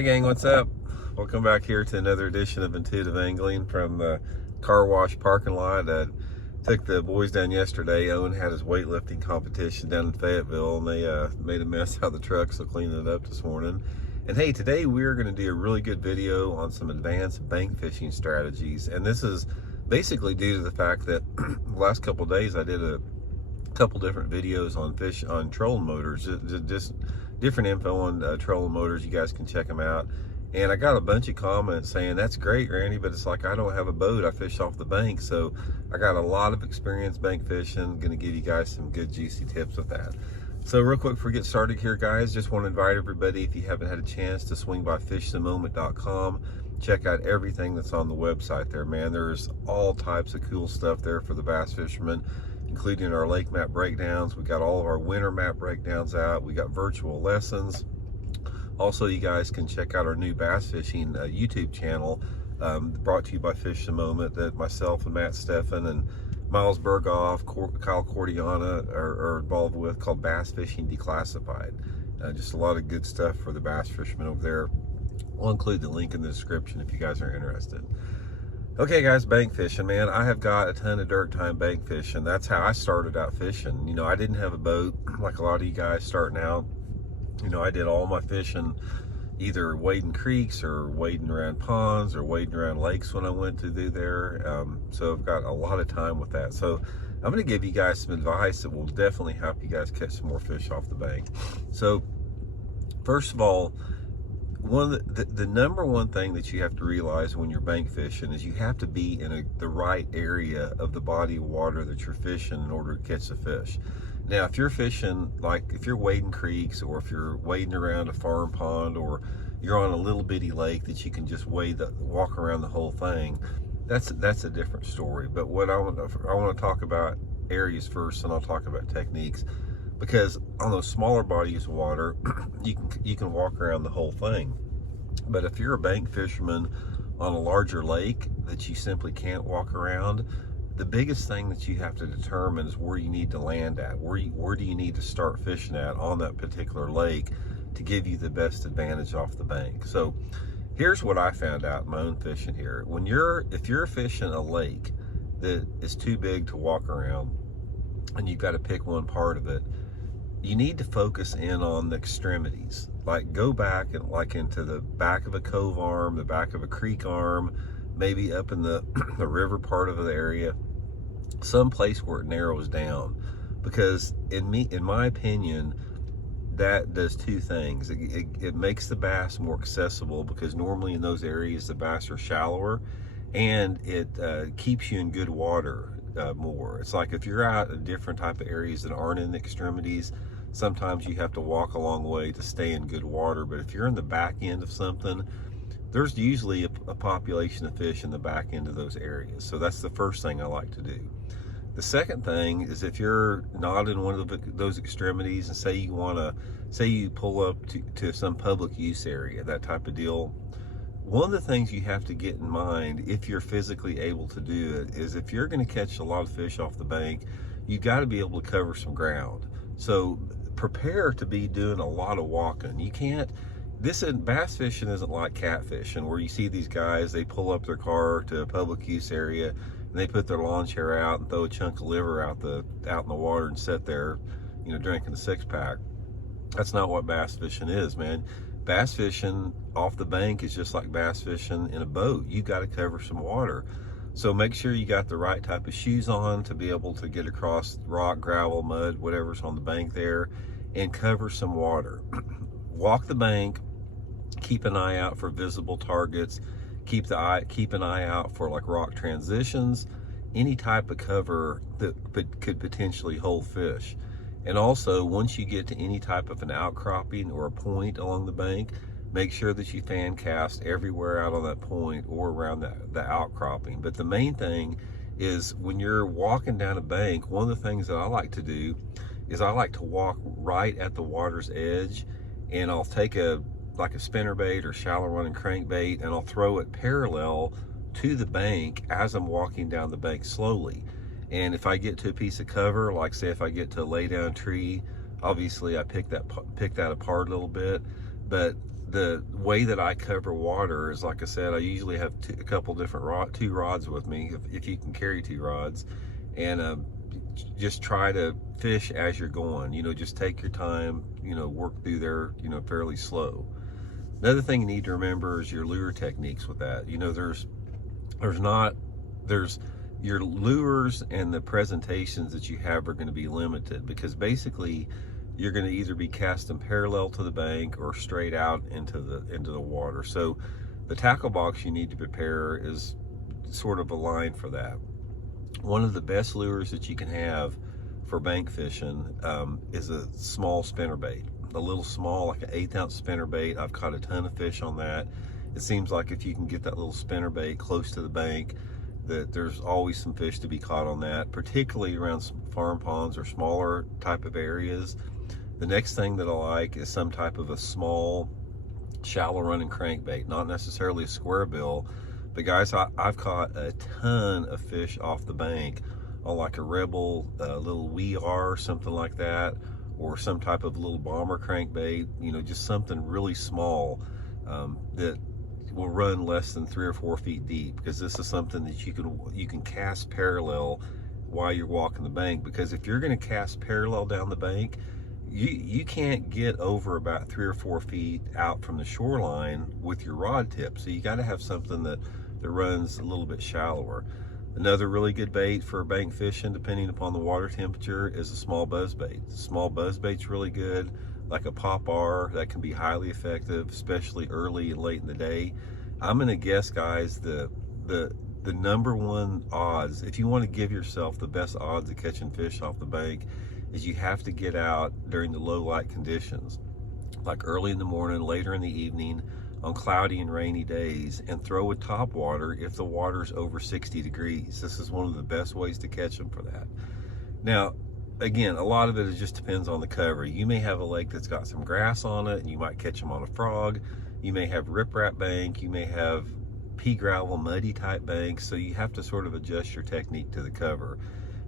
Hey gang, what's up? Welcome back here to another edition of Intuitive Angling from the car wash parking lot. Took the boys down yesterday. Owen had his weightlifting competition down in Fayetteville, and they made a mess out of the truck, so cleaning it up this morning. And hey, today we're going to do a really good video on some advanced bank fishing strategies. And this is basically due to the fact that the last couple of days I did a couple different videos on trolling motors, just different info on trolling motors. You guys can check them out. And I got a bunch of comments saying, that's great, Randy, but it's like, I don't have a boat. I fish off the bank. So I got a lot of experience bank fishing. Going to give you guys some good juicy tips with that. So real quick before we get started here, guys, just want to invite everybody, if you haven't had a chance, to swing by fishthemoment.com. Check out everything that's on the website there, man. There's all types of cool stuff there for the bass fishermen, including our lake map breakdowns. We got all of our winter map breakdowns out. We got virtual lessons. Also, you guys can check out our new bass fishing YouTube channel, brought to you by Fish the Moment, that myself and Matt Steffen and Miles Berghoff, Kyle Cordiana are involved with, called Bass Fishing Declassified. Just a lot of good stuff for the bass fishermen over there. I'll include the link in the description if you guys are interested. Okay guys, bank fishing, man. I have got a ton of dirt time bank fishing. That's how I started out fishing. You know, I didn't have a boat like a lot of you guys starting out. You know, I did all my fishing either wading creeks or wading around ponds or wading around lakes when I went to do there. So I've got a lot of time with that. So I'm going to give you guys some advice that will definitely help you guys catch some more fish off the bank. So first of all, the number one thing that you have to realize when you're bank fishing is you have to be in the right area of the body of water that you're fishing in order to catch the fish. Now, if you're fishing, like if you're wading creeks, or if you're wading around a farm pond, or you're on a little bitty lake that you can just walk around the whole thing, that's a different story. But what I want to talk about areas first, and I'll talk about techniques. Because on those smaller bodies of water, you can walk around the whole thing. But if you're a bank fisherman on a larger lake that you simply can't walk around, the biggest thing that you have to determine is where you need to land at. Where do you need to start fishing at on that particular lake to give you the best advantage off the bank? So here's what I found out in my own fishing here. If you're fishing a lake that is too big to walk around and you've got to pick one part of it, you need to focus in on the extremities. Like go back and like into the back of a cove arm, the back of a creek arm, maybe up in the river part of the area, some place where it narrows down. Because in my opinion, that does two things. It makes the bass more accessible, because normally in those areas the bass are shallower, and it keeps you in good water more. It's like if you're out in different type of areas that aren't in the extremities, sometimes you have to walk a long way to stay in good water. But if you're in the back end of something, there's usually a population of fish in the back end of those areas. So that's the first thing I like to do. The second thing is, if you're not in one of those extremities, and say you pull up to some public use area, that type of deal, one of the things you have to get in mind, if you're physically able to do it, is if you're going to catch a lot of fish off the bank, you've got to be able to cover some ground. So prepare to be doing a lot of walking. You can't, bass fishing isn't like catfishing, where you see these guys, they pull up their car to a public use area and they put their lawn chair out and throw a chunk of liver out in the water and sit there, you know, drinking a 6-pack. That's not what bass fishing is, man. Bass fishing off the bank is just like bass fishing in a boat. You got to cover some water. So make sure you got the right type of shoes on to be able to get across rock, gravel, mud, whatever's on the bank there, and cover some water. Walk the bank, keep an eye out for visible targets, keep an eye out for like rock transitions, any type of cover that could potentially hold fish. And also, once you get to any type of an outcropping or a point along the bank, make sure that you fan cast everywhere out on that point or around the outcropping. But the main thing is, when you're walking down a bank, one of the things that I like to do is I like to walk right at the water's edge, and I'll take like a spinnerbait or shallow running crankbait, and I'll throw it parallel to the bank as I'm walking down the bank slowly. And if I get to a piece of cover, like say if I get to a lay down tree, obviously I pick that apart a little bit. But the way that I cover water is, like I said, I usually have a couple different two rods with me, if you can carry two rods, and just try to fish as you're going. You know, just take your time, you know, work through there, you know, fairly slow. Another thing you need to remember is your lure techniques with that. You know, there's your lures and the presentations that you have are going to be limited, because basically you're going to either be casting parallel to the bank or straight out into the water. So the tackle box you need to prepare is sort of aligned for that. One of the best lures that you can have for bank fishing is a small spinnerbait. A little small, like an 1/8 ounce spinnerbait. I've caught a ton of fish on that. It seems like if you can get that little spinnerbait close to the bank, that there's always some fish to be caught on that, particularly around some farm ponds or smaller type of areas. The next thing that I like is some type of a small, shallow running crankbait, not necessarily a square bill, but guys, I've caught a ton of fish off the bank on like a Rebel little WR, something like that, or some type of little bomber crankbait, you know, just something really small that will run less than 3 or 4 feet deep, because this is something that you can cast parallel while you're walking the bank. Because if you're going to cast parallel down the bank, you can't get over about 3 or 4 feet out from the shoreline with your rod tip. So you got to have something that runs a little bit shallower. Another really good bait for bank fishing, depending upon the water temperature, is a small buzz bait. Small buzz bait's really good, like a pop R. That can be highly effective, especially early and late in the day. I'm gonna guess, guys, the #1 odds, if you want to give yourself the best odds of catching fish off the bank, is you have to get out during the low light conditions, like early in the morning, later in the evening, on cloudy and rainy days, and throw with top water if the water's over 60 degrees. This is one of the best ways to catch them for that. Now, again, a lot of it just depends on the cover. You may have a lake that's got some grass on it, and you might catch them on a frog. You may have riprap bank. You may have pea gravel, muddy type banks. So you have to sort of adjust your technique to the cover.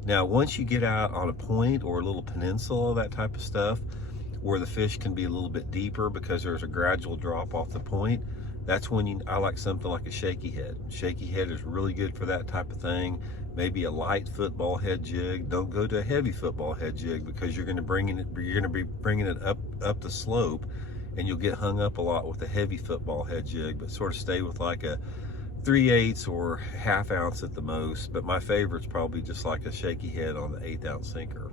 Now, once you get out on a point or a little peninsula, that type of stuff, where the fish can be a little bit deeper because there's a gradual drop off the point, that's when I like something like a shaky head. Shaky head is really good for that type of thing. Maybe a light football head jig. Don't go to a heavy football head jig, because you're going to be bringing it up the slope, and you'll get hung up a lot with a heavy football head jig. But sort of stay with like a 3/8 or 1/2 ounce at the most. But my favorite's probably just like a shaky head on the 1/8 ounce sinker.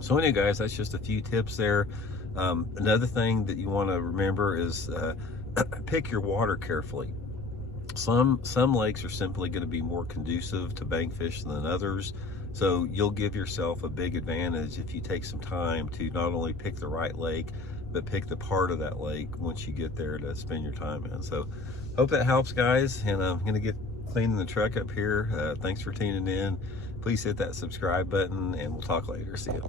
So anyway, guys, that's just a few tips there. Another thing that you want to remember is pick your water carefully. Some lakes are simply going to be more conducive to bank fish than others. So you'll give yourself a big advantage if you take some time to not only pick the right lake, but pick the part of that lake once you get there to spend your time in. So hope that helps, guys. And I'm going to get cleaning the truck up here. Thanks for tuning in. Please hit that subscribe button, and we'll talk later. See you.